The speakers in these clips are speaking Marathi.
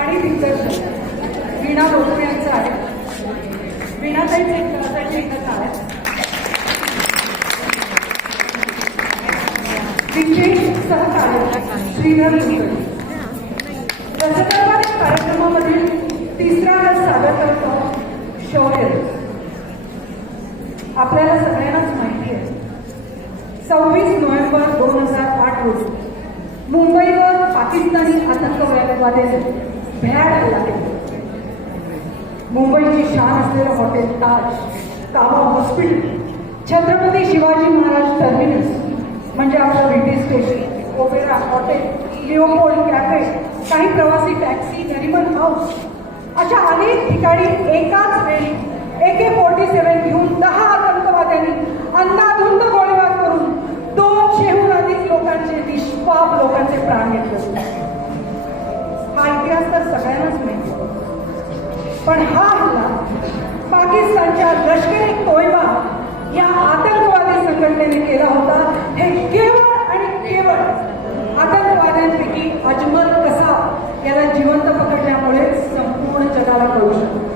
आणि दिग्दर्शन वीणा बोरकर यांचं आहे. वीणाताईच एकच आहे. विशेष सहकार्य श्रीधर कुलकर्णी. रसदर्पण कार्यक्रमामधील तिसरा रस सादर करतो शौर्य. आपल्याला सगळ्यांनाच माहिती आहे 26 नोव्हेंबर 2008 रोजी मुंबईवर पाकिस्तानी आतंकवाद्याने भ्याड हल्ला केला. मुंबईची शान असलेलं हॉटेल ताज, कामा हॉस्पिटल, छत्रपती शिवाजी महाराज टर्मिनस म्हणजे आपलं British station, opera hotel, Leopold cafe, काही प्रवासी टॅक्सी, नरिमन हाऊस अशा अनेक ठिकाणी एकाच वेळी AK-47 घेऊन 10 आतंकवाद्यांनी अंधाधुंद गोळीबार करून 200हून अधिक लोकांचे, निष्पाप लोकांचे प्राण घेतले. हा इतिहास तर सगळ्यांनाच माहिती. पण हा हल्ला पाकिस्तानच्या लष्कर-ए-तोयबा या आतंकवादी संघटनेने केला होता. हे केवळ आणि केवळ आतंकवाद्यांपैकी अजमल कसाब याला जिवंत पकडल्यामुळे संपूर्ण जगाला कळू शकतो.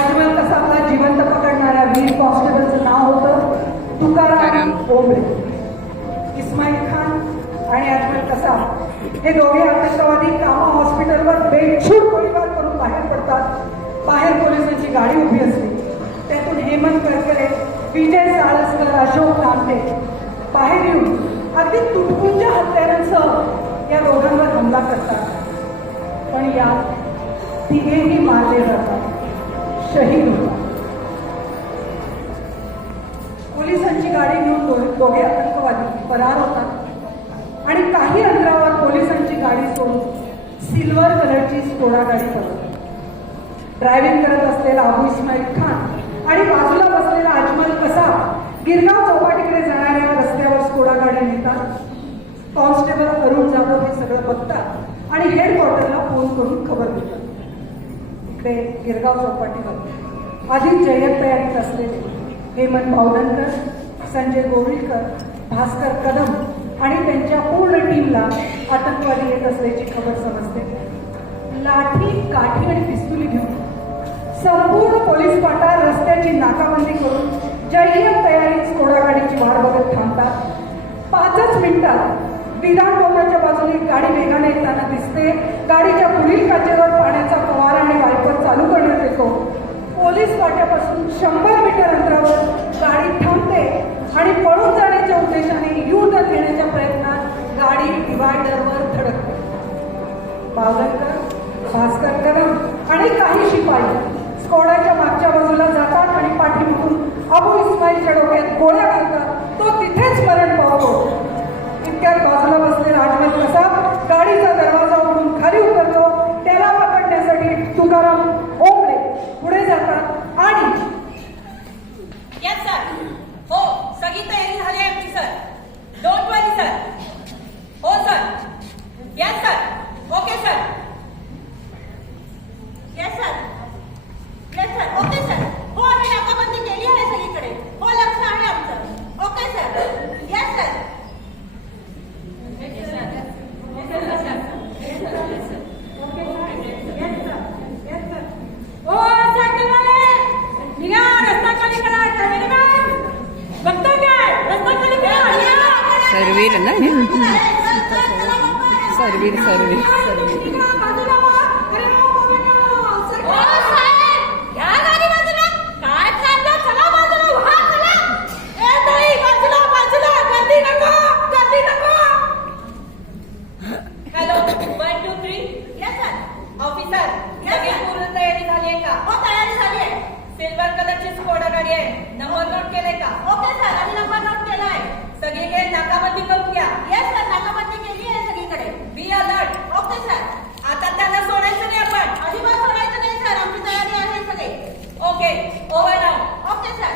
अजमल कसाबला जिवंत पकडणाऱ्या वीर कॉन्स्टेबलचं नाव होतं तुकाराम ओंबळे. इस्माईल खान आणि अजमल कसाब हे दोघे आतंकवादी कामा हॉस्पिटलवर बेछूट गोळीबार करून बाहेर पडतात. बाहेर पोलिसांची गाडी उभी असते. त्यातून हेमंत करकरे, विजय साळसकर, अशोक तामटे बाहेर येऊन अगदी तुटपुंज हत्यारांसह या दोघांवर हमला करतात. पण यात तिघेही मारले जातात, शहीद होतात. पोलिसांची गाडी घेऊन दोघे आतंकवादी फरार होतात आणि काही अंतरावर पोलिसांची गाडी सोडून सिल्वर कलरची स्कोडा गाडी पळवतात. ड्रायव्हिंग करत असलेला अबू इस्माईल खान आणि बाजूला बसलेला अजमल कसाब गिरगाव चौपाटीकडे जाणाऱ्या रस्त्यावर स्कोडा गाडी नेतात. कॉन्स्टेबल अरुण जाधव हे सगळं बघतात आणि हेडक्वार्टरला फोन करून खबर देतात. इकडे गिरगाव चौपाटीवर आधीच जय्यत तयारीत असलेले हेमंत भावडणकर, संजय गोविलकर, भास्कर कदम आणि त्यांच्या पूर्ण टीमला आतंकवादी येत असल्याची खबर समजते. लाठी, काठी आणि पिस्तुली घेऊन संपूर्ण पोलीस फाटा रस्त्याची नाकाबंदी करून जय्यत तयारीत स्कोडा गाडीची वाट बघत थांबतात. 5च मिनिटात विधान भवनाच्या बाजूने गाडी वेगाने येताना दिसते. गाडीच्या पुढील काचेवर पाण्याचा फवारा आणि वायपर चालू करण्यात येतो. पोलीस फाट्यापासून 100 मीटर अंतरावर गाडी थांबते आणि पळून जाण्याच्या उद्देशाने युद्ध घेण्याच्या प्रयत्नात गाडी डिवायडरवर धडकते. बावलकर, भास्कर कदम आणि काही शिपाई स्कोडाच्या मागच्या बाजूला जातात आणि पाठीमागून अबू इस्माईलच्या डोक्यात गोळ्या घालतात. तो तिथेच मरण पावतो. इतक्यात बाजूला बसलेला अजमल कसाब गाडीचा दरवाजा उघडून खाली उतरतो. त्याला पकडण्यासाठी तुकाराम ओंबळे पुढे जातात आणि यस सर, हो सगळी तयारी झाली आहे आमची सर. Don't worry sir. हो sir. Yes sir. Okay sir. Yes sir. Yes sir. Okay sir. हो आम्ही नाकाबंदी केली आहे सगळीकडे. हो लक्ष आहे आमचं. Okay sir. Yes sir. सर्वीर ना सर्वीर सर्वीर सर्वीर हॅलो 1 2 3. Yes sir. ऑफिसर सगळी पूर्ण तयारी झाली आहे का? हो तयारी झाली आहे. सिल्वर कलरची स्कोडा गाडी आहे. नंबर नोट केलाय का? ओके सर आम्ही नंबर नोट केलाय. सगळीकडे नाकाबंदी करून घ्या. येस सर नाकाबंदी केली आहे सगळीकडे. Be alert. Okay sir. आता त्यांना सोडायचं नाही आपण. अजिबात सोडायचं नाही सर. आमची तयारी आहे सगळी. Okay over now. Okay sir.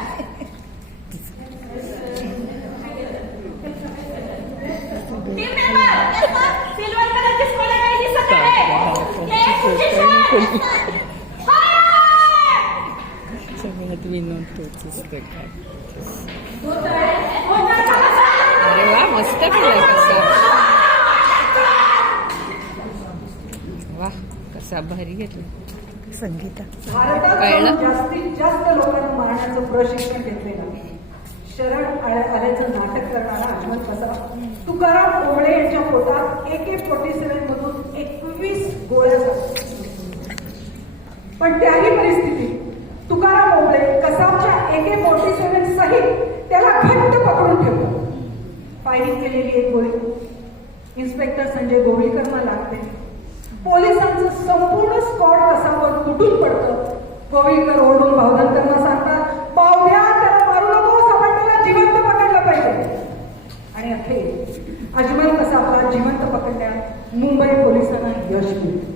Team member yes sir. Silver कलरची स्कोडा गाडी दिसत आहे. Yes position. सगळ्यात विनोद तोच प्रकार. होत आहे. अरे वा मस्त केलं कसं. असा भारी घेतला संगीता भारतात कळलं? जास्तीत जास्त लोकांना मारण्याचं प्रशिक्षण घेतलेलं शरण आल्याचं नाटक करणारा अजमल कसाब तुकाराम ओंबळे यांच्या पोटात AK-47 मधून 21 गोळ्या झाल्या. पण त्याही परिस्थितीत तुकाराम ओंबळे कसाबच्या AK-47 सहित त्याला घट्ट पकडून ठेवतो. फायरिंग केलेली एक गोळी इन्स्पेक्टर संजय गोविलकरला लागते. पोलिसांचं संपूर्ण स्क्वॉड कसाबवर तुटून पडतं. गोविलकर ओरडून भावदांना सांगतात, बावड्या त्याला मारू नकोस, आपण त्याला जिवंत पकडलं पाहिजे. आणि अखेर अजमल कसाबला जिवंत पकडण्यात मुंबई पोलिसांना यश मिळतं.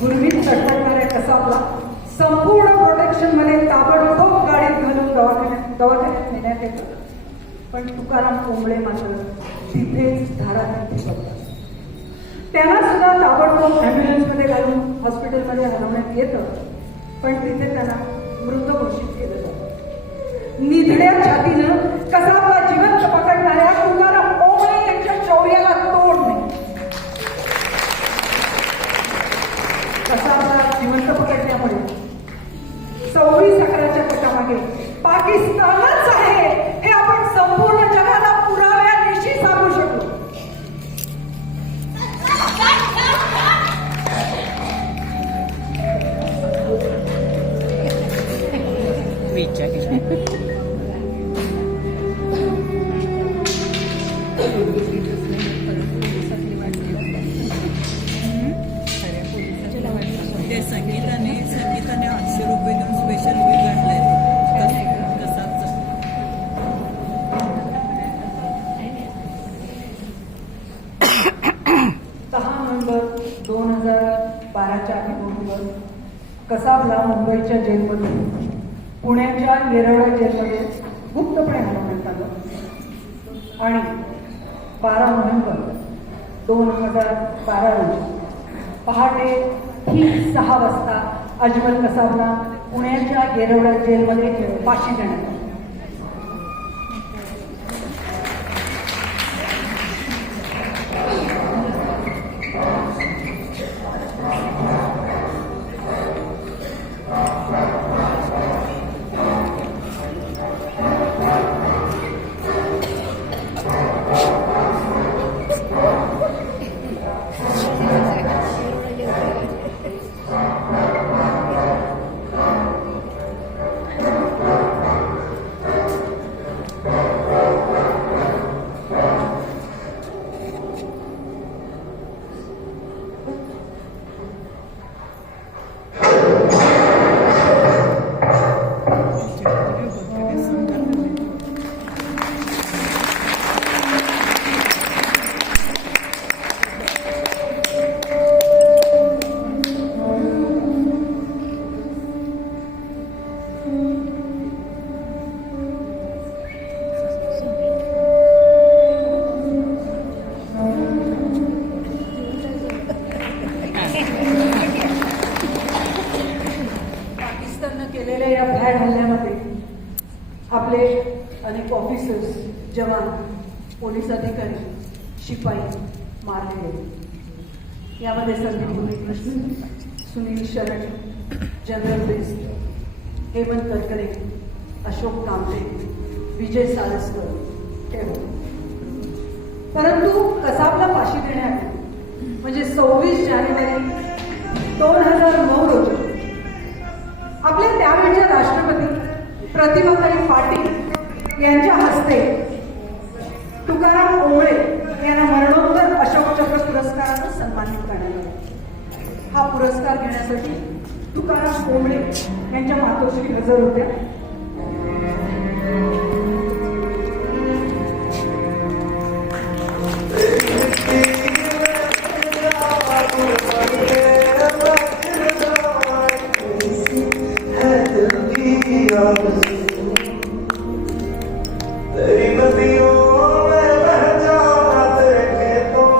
गुरमीत तडफडणाऱ्या कसाबला संपूर्ण प्रोटेक्शन मध्ये ताबडतोब गाडीत घालून दवाखान्यात नेण्यात येतं. पण तुकाराम ओंबळे मात्र तिथेच धारातीर्थी पडतात. त्यांना सुद्धा ताबडतोब ॲम्ब्युलन्समध्ये घालून हॉस्पिटलमध्ये हलवण्यात येतं. पण तिथे त्यांना मृत घोषित केलं जातं. निधड्या छातीनं कसाबला जिवंत पकडणाऱ्या तुकाराम ओंबळे यांच्या शौर्याला तोड नाही. कसाबला जिवंत पकडण्यामुळे 26 अकराच्या कटामागे पाकिस्तानच आहे हे आपण संपूर्ण जगाला पुराव्यानिशी सांगू शकतो. विचार संगीताने 800 रुपये देऊन स्पेशल बिल आणलंय कसाबचं. 10 नोव्हेंबर 2012च्या आठवड्यावर कसाबला मुंबईच्या जेलमधून पुण्याच्या येरवडा जेलमध्ये गुप्तपणे हलवण्यात आलं. आणि 12 नोव्हेंबर 2012 रोजी पहाटे ठीक 6 वाजता अजमल कसाबला पुण्याच्या येरवडा जेलमध्ये फाशी देण्यात आली. केलेल्या या भ्याड हल्ल्यामध्ये आपले अनेक ऑफिसर्स, जवान, पोलीस अधिकारी, शिपाई मारले गेले. यामध्ये संदीप मुरलीकृष्ण, सुनील शरण, जनरल बेस्ट, हेमंत करकरे, अशोक कामते, विजय सारस्कर हे होते. परंतु कसाबला फाशी देण्यात आली म्हणजे 26 जानेवारी 2009 रोजी आपल्या त्यावेळच्या राष्ट्रपती प्रतिभाताई पाटील यांच्या हस्ते तुकाराम ओंबळे यांना मरणोत्तर अशोक चक्र पुरस्कारानं सन्मानित करण्यात आले. हा पुरस्कार घेण्यासाठी तुकाराम ओंबळे यांच्या मातोश्री हजर होत्या. तेरी नदियों में बह जाना तेरे खेतों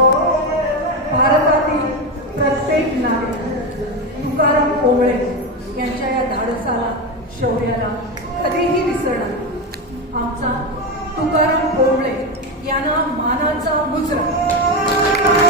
शौर्याला कधीही विसरणार आमचा तुकाराम भोवळे यांना मानाचा मुजरा